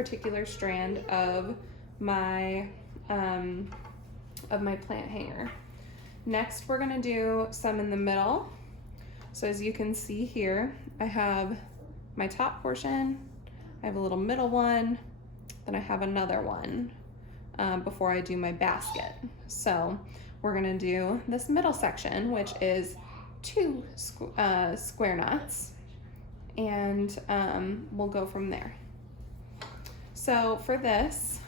particular strand of my plant hanger. Next, we're gonna do some in the middle. So as you can see here, I have my top portion, I have a little middle one, then I have another one before I do my basket. So we're gonna do this middle section, which is 2 square knots, and we'll go from there. So for this,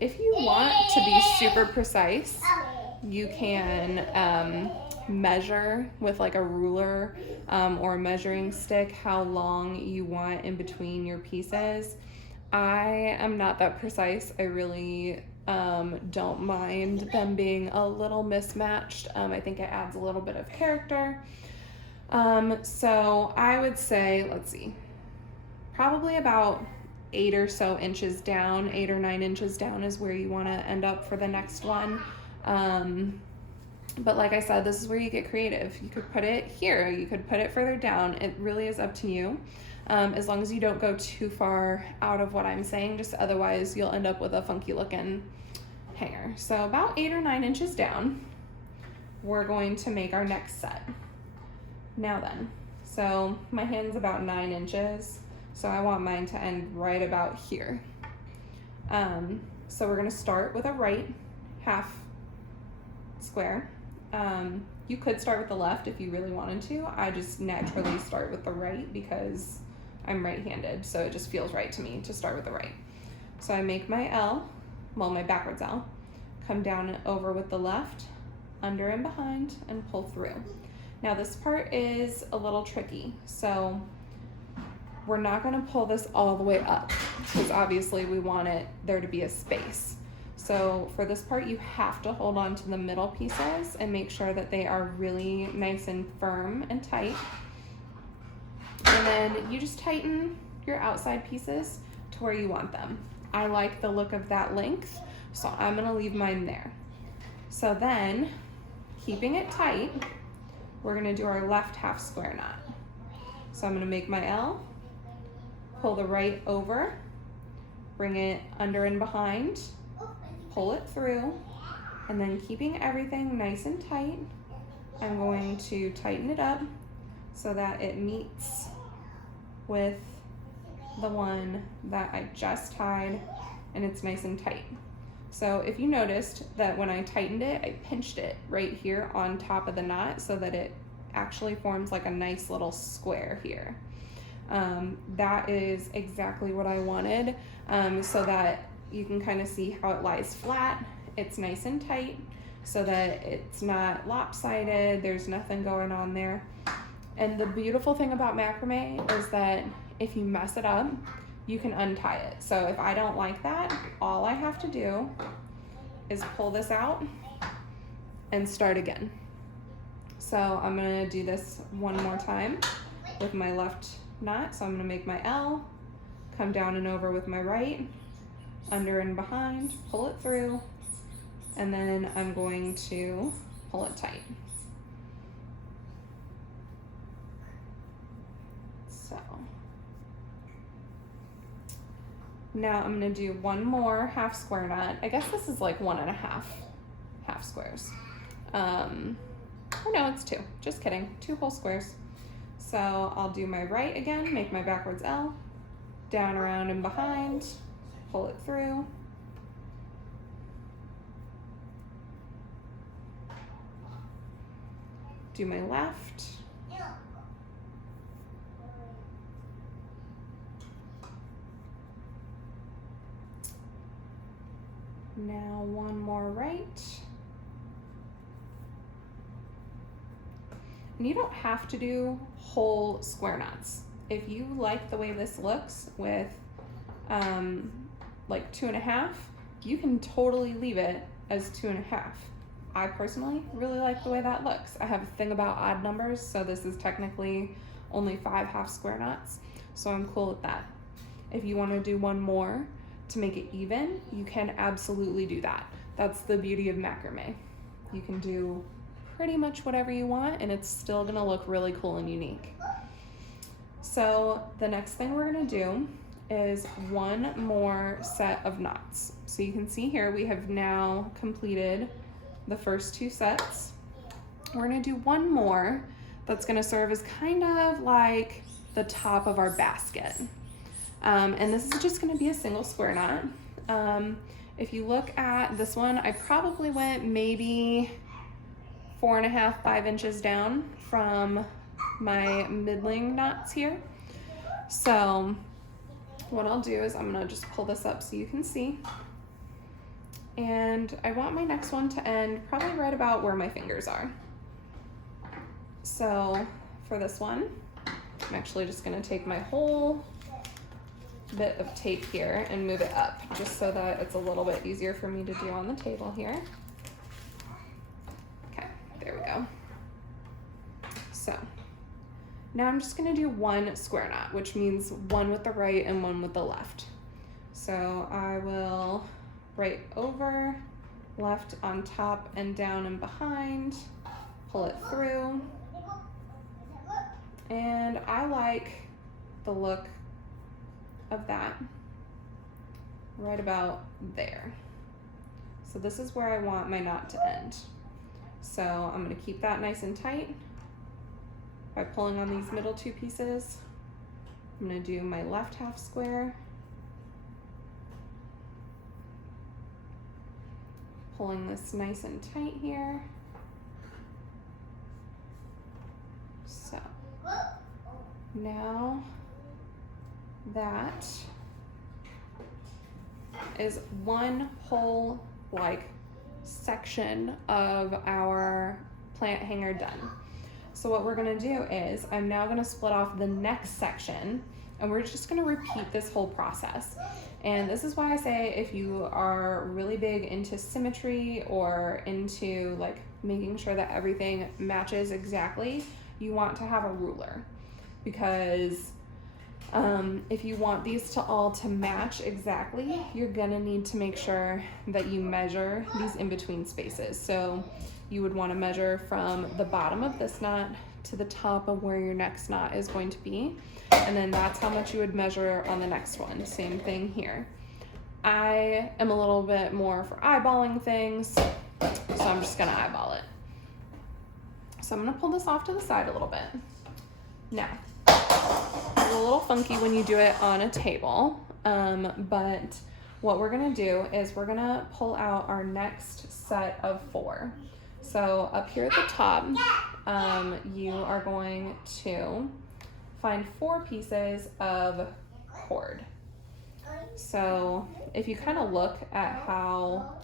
if you want to be super precise, you can measure with like a ruler or a measuring stick how long you want in between your pieces. I am not that precise. I really don't mind them being a little mismatched. I think it adds a little bit of character. So I would say, let's see, probably about 8 or so inches down, 8 or 9 inches down is where you want to end up for the next one. But like I said, this is where you get creative. You could put it here, you could put it further down. It really is up to you. As long as you don't go too far out of what I'm saying, just otherwise you'll end up with a funky looking hanger. So about 8 or 9 inches down, we're going to make our next set. Now then, so my hand's about 9 inches, so I want mine to end right about here. So we're gonna start with a right half square. You could start with the left if you really wanted to. I just naturally start with the right because I'm right-handed, so it just feels right to me to start with the right. So I make my L, well, my backwards L, come down and over with the left, under and behind, and pull through. Now this part is a little tricky, so we're not gonna pull this all the way up because obviously we want there to be a space. So for this part, you have to hold on to the middle pieces and make sure that they are really nice and firm and tight. And then you just tighten your outside pieces to where you want them. I like the look of that length, so I'm gonna leave mine there. So then, keeping it tight, we're gonna do our left half square knot. So I'm gonna make my L, pull the right over, bring it under and behind, pull it through, and then keeping everything nice and tight, I'm going to tighten it up so that it meets with the one that I just tied and it's nice and tight. So if you noticed that when I tightened it, I pinched it right here on top of the knot so that it actually forms like a nice little square here. That is exactly what I wanted, so that you can kind of see how it lies flat. It's nice and tight so that it's not lopsided. There's nothing going on there. And the beautiful thing about macrame is that if you mess it up, you can untie it. So if I don't like that, all I have to do is pull this out and start again. So I'm gonna do this one more time with my left knot. So I'm gonna make my L, come down and over with my right, under and behind, pull it through, and then I'm going to pull it tight. So now I'm gonna do one more half square knot. I guess this is like 1.5 half squares. Oh no, it's 2, just kidding, 2 whole squares. So I'll do my right again, make my backwards L, down, around, and behind, pull it through. Do my left. Now one more right. And you don't have to do whole square knots. If you like the way this looks with like 2.5, you can totally leave it as 2.5. I personally really like the way that looks. I have a thing about odd numbers, so this is technically only 5 half square knots, so I'm cool with that. If you want to do one more to make it even, you can absolutely do that. That's the beauty of macrame. You can do pretty much whatever you want and it's still going to look really cool and unique. So the next thing we're going to do is one more set of knots. So you can see here we have now completed the first 2 sets. We're gonna do one more that's gonna serve as kind of like the top of our basket. And this is just gonna be a single square knot. If you look at this one, I probably went maybe 4.5, 5 inches down from my middling knots here. So what I'll do is I'm gonna just pull this up so you can see. And I want my next one to end probably right about where my fingers are. So for this one, I'm actually just gonna take my whole bit of tape here and move it up just so that it's a little bit easier for me to do on the table here. Okay, there we go. So now I'm just gonna do one square knot, which means one with the right and one with the left. So I will right over, left on top and down and behind, pull it through. And I like the look of that right about there. So this is where I want my knot to end. So I'm gonna keep that nice and tight by pulling on these middle 2 pieces. I'm gonna do my left half square, pulling this nice and tight here. So now that is one whole like section of our plant hanger done. So what we're gonna do is I'm now gonna split off the next section and we're just gonna repeat this whole process. And this is why I say if you are really big into symmetry or into like making sure that everything matches exactly, you want to have a ruler, because if you want these to all to match exactly, you're gonna need to make sure that you measure these in-between spaces. So you would want to measure from the bottom of this knot to the top of where your next knot is going to be. And then that's how much you would measure on the next one. Same thing here. I am a little bit more for eyeballing things, so I'm just gonna eyeball it. So I'm gonna pull this off to the side a little bit. Now, it's a little funky when you do it on a table, but what we're gonna do is we're gonna pull out our next set of 4. So up here at the top, you are going to find 4 pieces of cord. So if you kind of look at how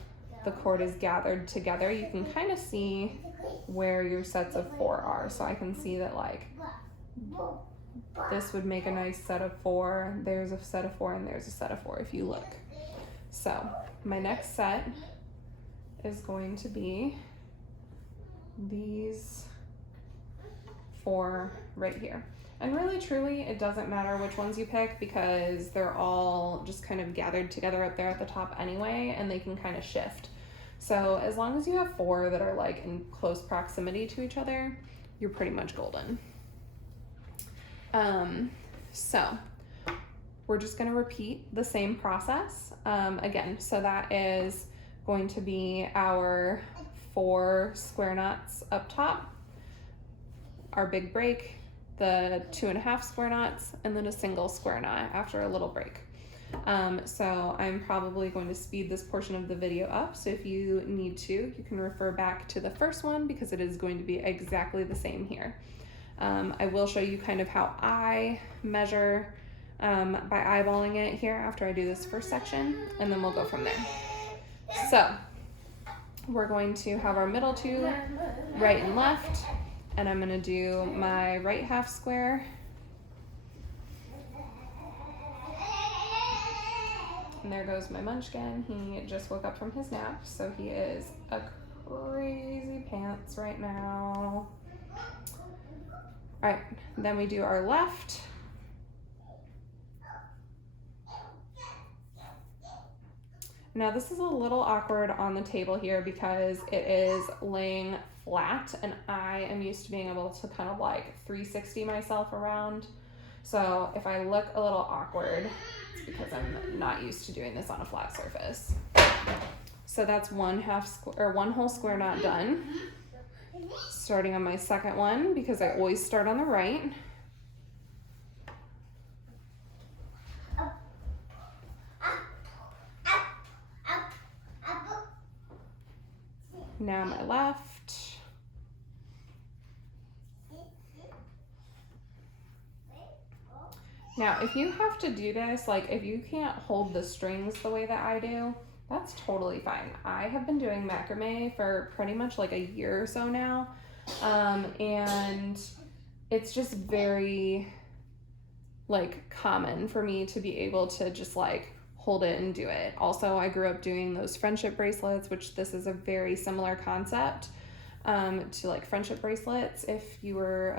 the cord is gathered together, you can kind of see where your sets of 4 are. So I can see that like this would make a nice set of 4, there's a set of 4, and there's a set of 4 if you look. So my next set is going to be these 4 right here. And really truly it doesn't matter which ones you pick because they're all just kind of gathered together up there at the top anyway, and they can kind of shift. So as long as you have 4 that are like in close proximity to each other, you're pretty much golden. So we're just gonna repeat the same process again. So that is going to be our 4 square knots up top, our big break, the 2.5 square knots, and then a single square knot after a little break. So I'm probably going to speed this portion of the video up. So if you need to, you can refer back to the first one because it is going to be exactly the same here. I will show you kind of how I measure by eyeballing it here after I do this first section, and then we'll go from there. So we're going to have our middle 2 right and left, and I'm gonna do my right half square, and there goes my munchkin. He just woke up from his nap, so he is a crazy pants right now. All right, then we do our left. Now this is a little awkward on the table here because it is laying flat and I am used to being able to kind of like 360 myself around. So if I look a little awkward, it's because I'm not used to doing this on a flat surface. So that's one whole square knot done. Starting on my second one, because I always start on the right. Now my left. Now, if you have to do this, like if you can't hold the strings the way that I do, that's totally fine. I have been doing macrame for pretty much like a year or so now, and it's just very like common for me to be able to just like hold it and do it. Also, I grew up doing those friendship bracelets, which this is a very similar concept to like friendship bracelets if you were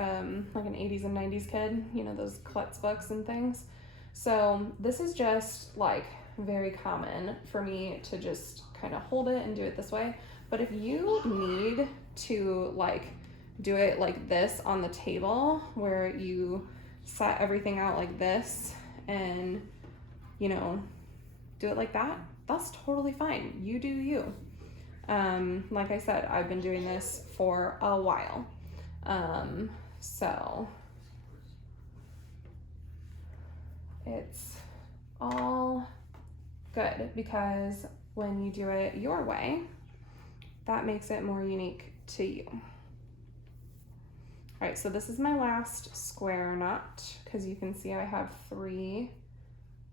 like an 80s and 90s kid, you know, those klutz books and things. So this is just like very common for me to just kind of hold it and do it this way. But if you need to like do it like this on the table where you set everything out like this and, you know, do it like that, that's totally fine. You do you. Like I said, I've been doing this for a while. So it's all good because when you do it your way, that makes it more unique to you. All right, so this is my last square knot because you can see I have 3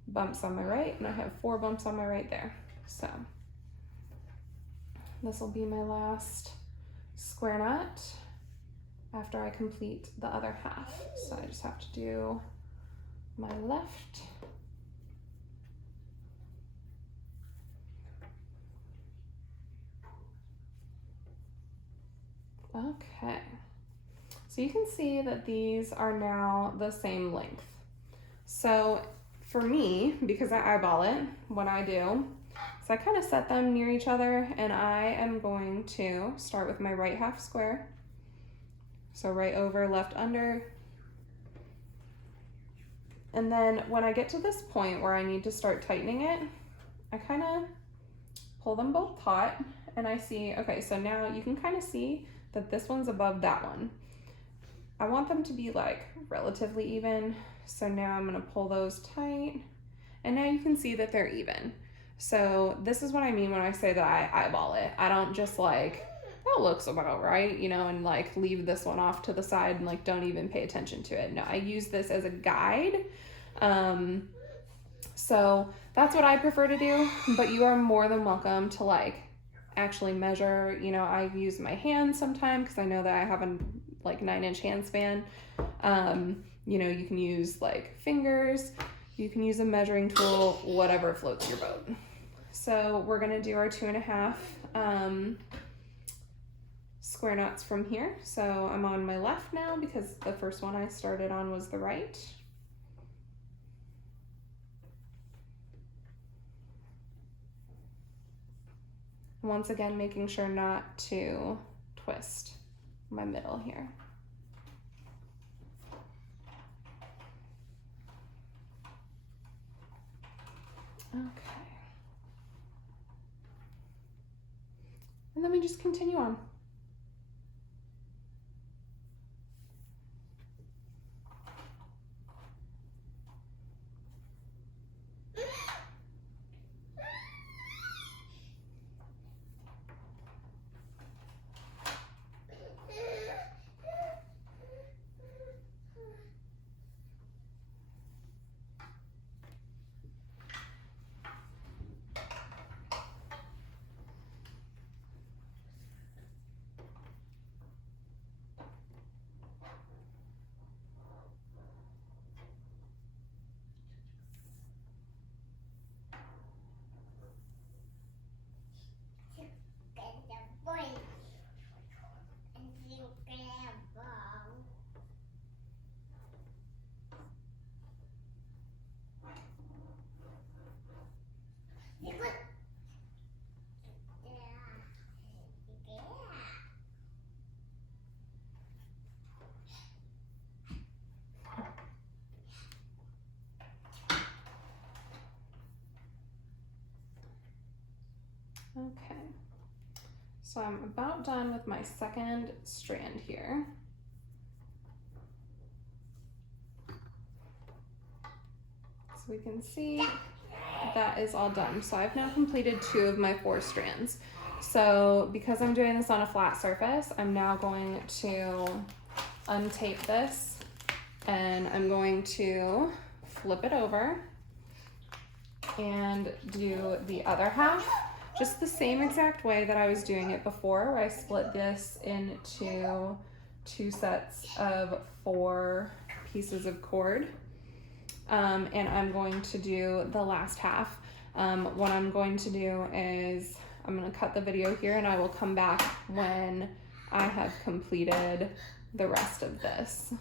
bumps on my right and I have 4 bumps on my right there. So this will be my last square knot after I complete the other half. So I just have to do my left. Okay. So you can see that these are now the same length. So for me, because I eyeball it, what I do, so I kind of set them near each other and I am going to start with my right half square. So right over, left under. And then when I get to this point where I need to start tightening it, I kind of pull them both taut and I see, okay, so now you can kind of see that this one's above that one. I want them to be like relatively even. So now I'm gonna pull those tight and now you can see that they're even. So this is what I mean when I say that I eyeball it. I don't just like, that looks about right, you know, and like leave this one off to the side and like don't even pay attention to it. No, I use this as a guide. So that's what I prefer to do, but you are more than welcome to like actually measure. You know, I use my hands sometimes because I know that I have a like 9-inch hand span. You know, you can use like fingers, you can use a measuring tool, whatever floats your boat. So we're gonna do our 2.5 square knots from here. So I'm on my left now because the first one I started on was the right. Once again, making sure not to twist my middle here. Okay. And then we just continue on. Okay, so I'm about done with my second strand here. So we can see that is all done. So I've now completed 2 of my 4 strands. So because I'm doing this on a flat surface, I'm now going to untape this and I'm going to flip it over and do the other half just the same exact way that I was doing it before, where I split this into 2 sets of 4 pieces of cord. And I'm going to do the last half. What I'm going to do is I'm going to cut the video here and I will come back when I have completed the rest of this.